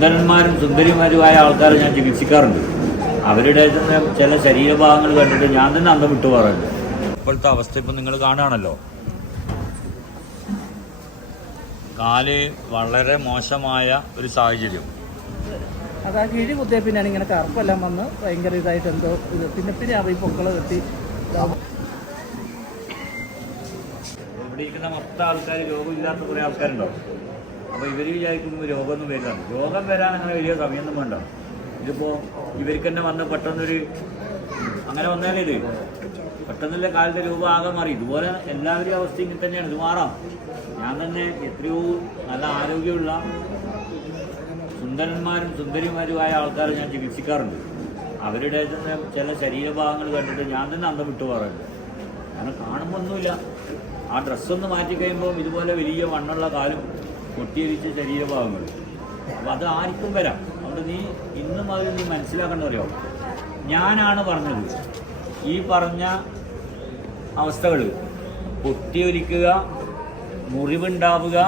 സുന്ദരന്മാരും സുന്ദരിമാരുമായ ആൾക്കാരെ ഞാൻ ചികിത്സിക്കാറുണ്ട്. അവരുടെ തന്നെ ചില ശരീരഭാഗങ്ങൾ കണ്ടിട്ട് ഞാൻ തന്നെ അന്തം വിട്ടു പറയാറുണ്ട് ഇപ്പോഴത്തെ അവസ്ഥ ഇപ്പം നിങ്ങൾ കാണുകയാണല്ലോ. കാൽ വളരെ മോശമായ ഒരു സാഹചര്യം. അത് കിഴി കുത്തിയ പിന്നെയാണ് ഇങ്ങനെ കറുപ്പെല്ലാം വന്ന് ഭയങ്കര ഇതായിട്ട് എന്തോ ഇത്. പിന്നെ പിന്നെ അവ ഈ പൊക്കൾ കെട്ടി. ഇവിടെ ഇരിക്കുന്ന മൊത്തം ആൾക്കാർ രോഗമില്ലാത്ത കുറെ ആൾക്കാരുണ്ടാവും അപ്പോൾ ഇവർ വിചാരിക്കുമ്പോൾ രോഗമൊന്നും വരില്ല രോഗം വരാൻ അങ്ങനെ വലിയ സമയമൊന്നും വേണ്ട. ഇതിപ്പോ ഇവർക്ക് തന്നെ വന്ന് പെട്ടെന്നൊരു അങ്ങനെ വന്നാലേ ഇത്. പെട്ടെന്നുള്ള കാലത്തെ രൂപ ആകെ മാറി. ഇതുപോലെ എല്ലാവരുടെയും അവസ്ഥ ഇങ്ങനെ തന്നെയാണ്. ഇത് മാറാം. ഞാൻ തന്നെ എത്രയോ നല്ല ആരോഗ്യമുള്ള സുന്ദരന്മാരും സുന്ദരിമാരുമായ ആൾക്കാരെ ഞാൻ ചികിത്സിക്കാറുണ്ട്. അവരുടെ തന്നെ ചില ശരീരഭാഗങ്ങൾ കണ്ടിട്ട് ഞാൻ തന്നെ അന്തം വിട്ടു പോകാറുണ്ട്. കാരണം കാണുമ്പോൾ ഒന്നുമില്ല. ആ ഡ്രസ്സൊന്ന് മാറ്റി കഴിയുമ്പോൾ ഇതുപോലെ വലിയ മണ്ണുള്ള കാലും കൊട്ടിയരിച്ച ശരീരഭാഗങ്ങൾ അപ്പോൾ അത് ആർക്കും വരാം. അതുകൊണ്ട് നീ ഇന്നും അത് നീ മനസ്സിലാക്കേണ്ട അറിയോ? ഞാനാണ് പറഞ്ഞത്. ഈ പറഞ്ഞ അവസ്ഥകൾ പൊട്ടിയൊലിക്കുക മുറിവുണ്ടാവുക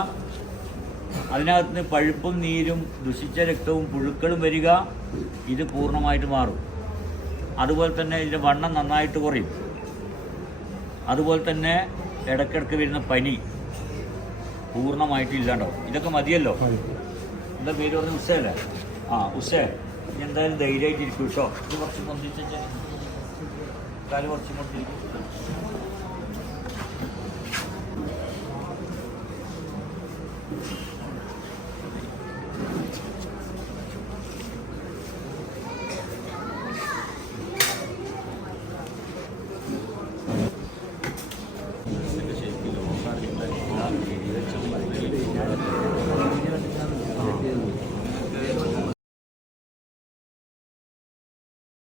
അതിനകത്ത് പഴുപ്പും നീരും ദുഷിച്ച രക്തവും പുഴുക്കളും വരിക ഇത് പൂർണമായിട്ട് മാറും. അതുപോലെ തന്നെ ഇതിന്റെ വണ്ണം നന്നായിട്ട് കുറയും. അതുപോലെ തന്നെ ഇടയ്ക്കിടയ്ക്ക് വരുന്ന പനി. പൂർണമായിട്ട് ഇല്ലാണ്ടാവും. ഇതൊക്കെ മതിയല്ലോ? എന്താ പേര് പറഞ്ഞ ഉഷയല്ലേ ആ ഉസ്സേ. എന്തായാലും ധൈര്യമായിട്ട് ഇരിക്കും കേട്ടോ. ഇത് കുറച്ച് പൊന്തിച്ച കാൽ കുറച്ച് പൊന്തിരിക്കും.